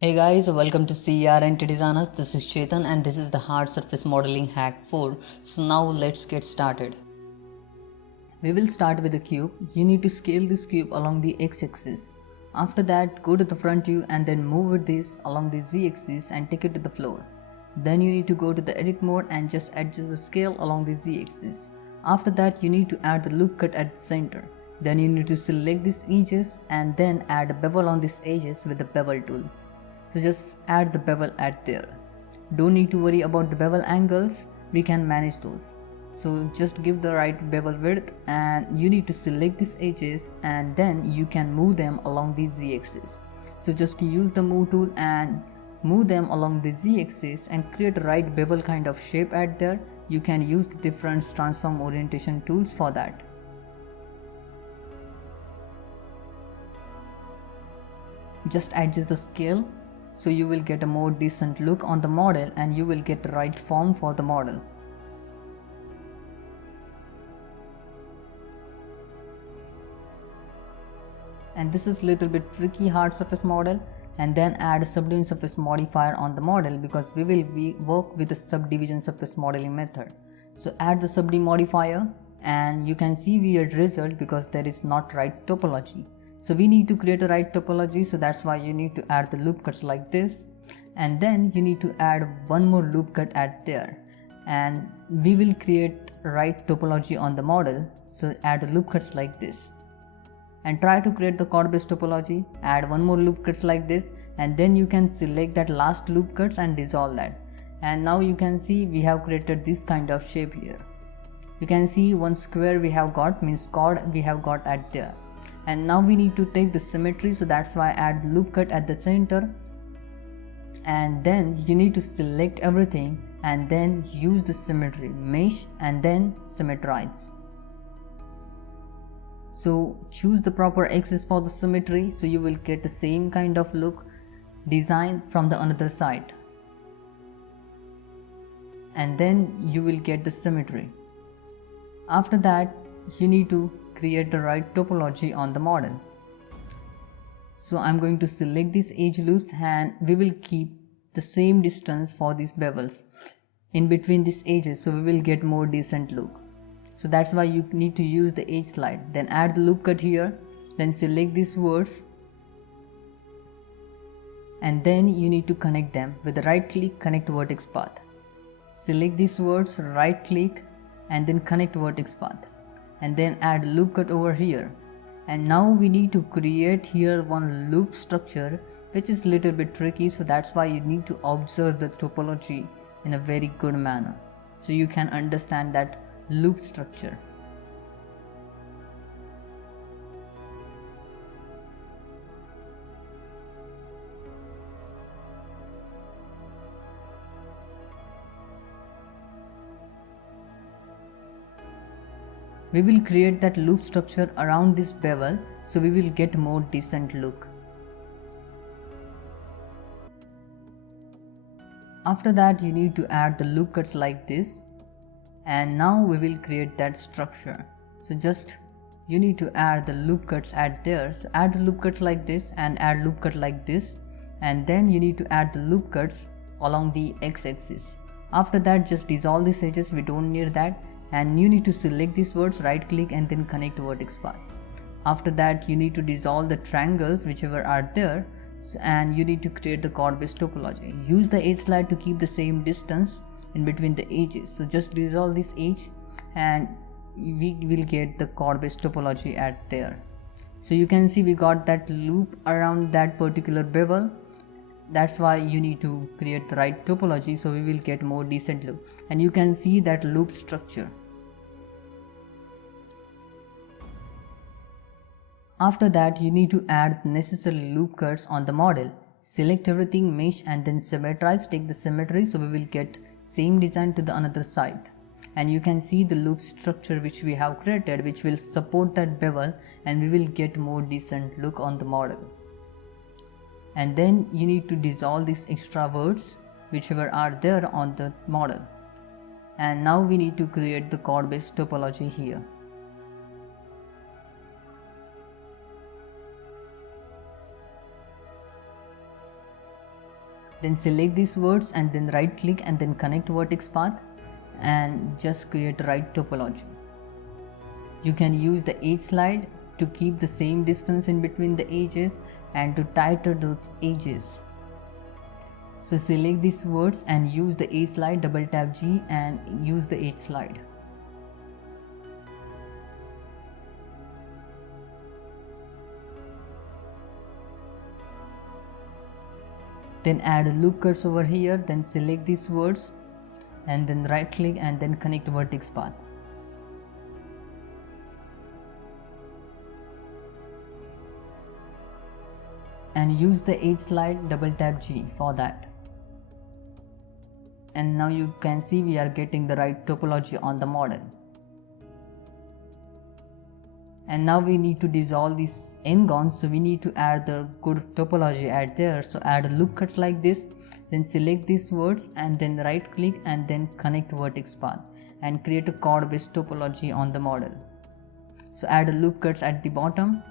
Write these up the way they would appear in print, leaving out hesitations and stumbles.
Hey guys, welcome to CRNT Designers. This is Chetan and this is the Hard Surface Modeling Hack 4. So now let's get started. We will start with the cube. You need to scale this cube along the x-axis. After that, go to the front view and then move with this along the z-axis and take it to the floor. Then you need to go to the edit mode and just adjust the scale along the z-axis. After that, you need to add the loop cut at the center. Then you need to select these edges and then add a bevel on these edges with the bevel tool. So just add the bevel at there. Don't need to worry about the bevel angles, we can manage those. So just give the right bevel width and you need to select these edges and then you can move them along the z-axis. So just use the move tool and move them along the z-axis and create a right bevel kind of shape at there. You can use the different transform orientation tools for that. Just adjust the scale so you will get a more decent look on the model and you will get the right form for the model. And this is little bit tricky hard surface model, and then add a subdivision surface modifier on the model because we will work with the subdivision surface modeling method. So add the subdivision modifier and you can see weird result because there is not right topology. So we need to create a right topology, so that's why you need to add the loop cuts like this, and then you need to add one more loop cut at there, and we will create right topology on the model. So add loop cuts like this and try to create the chord based topology. Add one more loop cuts like this and then you can select that last loop cuts and dissolve that, and now you can see we have created this kind of shape here. You can see one square we have got, means chord we have got at there. And now we need to take the symmetry, so that's why I add loop cut at the center, and then you need to select everything and then use the symmetry mesh and then symmetrize. So choose the proper axis for the symmetry so you will get the same kind of look design from the another side, and then you will get the symmetry. After that you need to create the right topology on the model. So I'm going to select these edge loops and we will keep the same distance for these bevels in between these edges, so we will get more decent look. So that's why you need to use the edge slide. Then add the loop cut here, then select these words and then you need to connect them with the right click, connect vertex path. Select these words, right click and then connect vertex path, and then add loop cut over here. And now we need to create here one loop structure which is little bit tricky, so that's why you need to observe the topology in a very good manner so you can understand that loop structure. We will create that loop structure around this bevel so we will get more decent look. After that you need to add the loop cuts like this, and now we will create that structure. So just you need to add the loop cuts at there. So add the loop cuts like this and add loop cut like this, and then you need to add the loop cuts along the x-axis. After that just dissolve these edges, we don't need that, and you need to select these words, right click and then connect vertex path. After that you need to dissolve the triangles whichever are there, and you need to create the chord based topology. Use the edge slide to keep the same distance in between the edges. So just dissolve this edge and we will get the chord based topology at there. So you can see we got that loop around that particular bevel. That's why you need to create the right topology so we will get more decent look, and you can see that loop structure. After that you need to add necessary loop cuts on the model. Select everything, mesh and then symmetrize, take the symmetry so we will get same design to the another side. And you can see the loop structure which we have created which will support that bevel, and we will get more decent look on the model. And then you need to dissolve these extra words whichever are there on the model. And now we need to create the chord based topology here. Then select these words and then right click and then connect vertex path and just create right topology. You can use the edge slide to keep the same distance in between the edges and to tighten those edges. So select these words and use the edge slide, double tap G and use the edge slide. Then add loop cuts over here, then select these words and then right click and then connect vertex path. And use the edge slide, double tap G for that. And now you can see we are getting the right topology on the model. And now we need to dissolve these n-gons, so we need to add the good topology at there. So add loop cuts like this, then select these words and then right click and then connect vertex path and create a chord based topology on the model. So add loop cuts at the bottom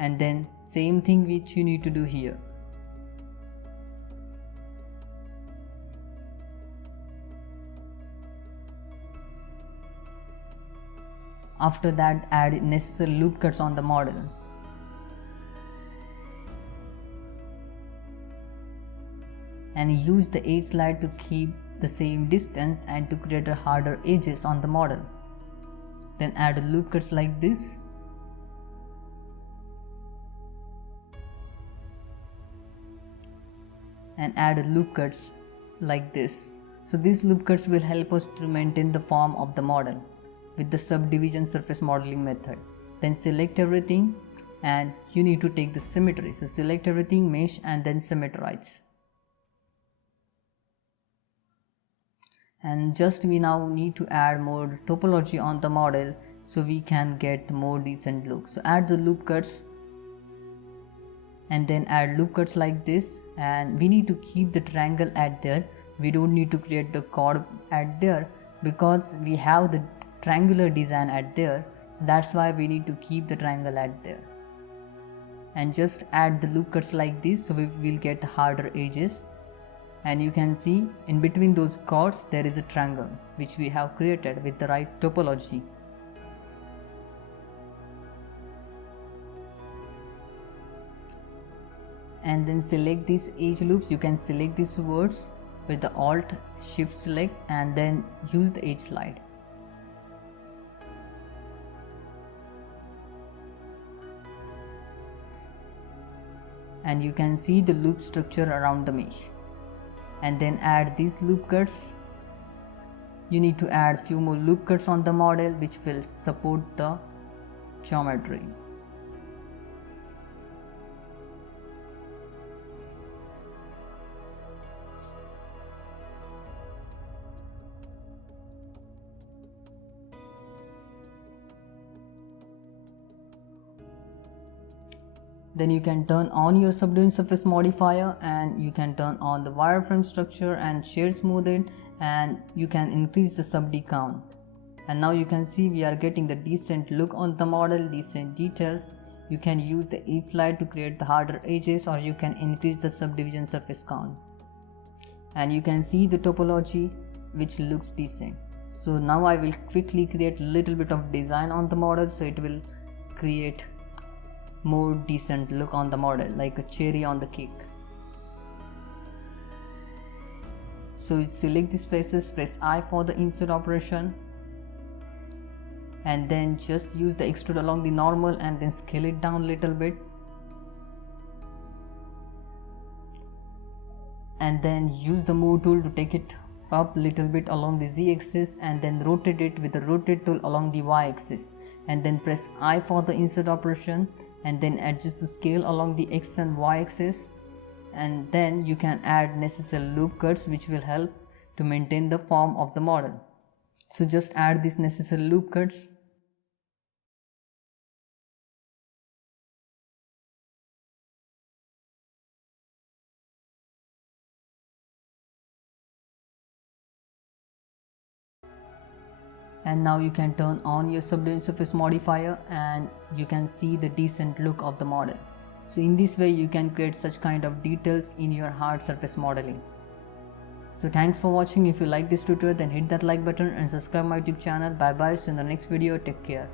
and then same thing which you need to do here. After that, add necessary loop cuts on the model. And use the edge slide to keep the same distance and to create a harder edges on the model. Then add loop cuts like this. And add loop cuts like this. So these loop cuts will help us to maintain the form of the model with the subdivision surface modeling method. Then select everything and you need to take the symmetry. So select everything, mesh and then symmetrize. And just we now need to add more topology on the model so we can get more decent look. So add the loop cuts and then add loop cuts like this, and we need to keep the triangle at there. We don't need to create the chord at there because we have the triangular design at there, so that's why we need to keep the triangle at there. And just add the loop cuts like this, so we will get harder edges. And you can see in between those chords there is a triangle which we have created with the right topology. And then select these edge loops. You can select these words with the Alt Shift select and then use the edge slide. And you can see the loop structure around the mesh. And then add these loop cuts. You need to add few more loop cuts on the model which will support the geometry. Then you can turn on your subdivision surface modifier and you can turn on the wireframe structure and shade smooth it, and you can increase the subd count. And now you can see we are getting the decent look on the model, decent details. You can use the edge slide to create the harder edges, or you can increase the subdivision surface count. And you can see the topology which looks decent. So now I will quickly create a little bit of design on the model, so it will create more decent look on the model, like a cherry on the cake. So select these faces, press I for the insert operation, and then just use the extrude along the normal and then scale it down a little bit, and then use the move tool to take it up a little bit along the Z axis and then rotate it with the rotate tool along the Y axis, and then press I for the insert operation and then adjust the scale along the X and Y axis. And then you can add necessary loop cuts which will help to maintain the form of the model. So just add these necessary loop cuts. And now you can turn on your subdivision surface modifier and you can see the decent look of the model. So in this way you can create such kind of details in your hard surface modeling. So thanks for watching. If you like this tutorial, then hit that like button and subscribe my YouTube channel. Bye bye. See you in the next video. Take care.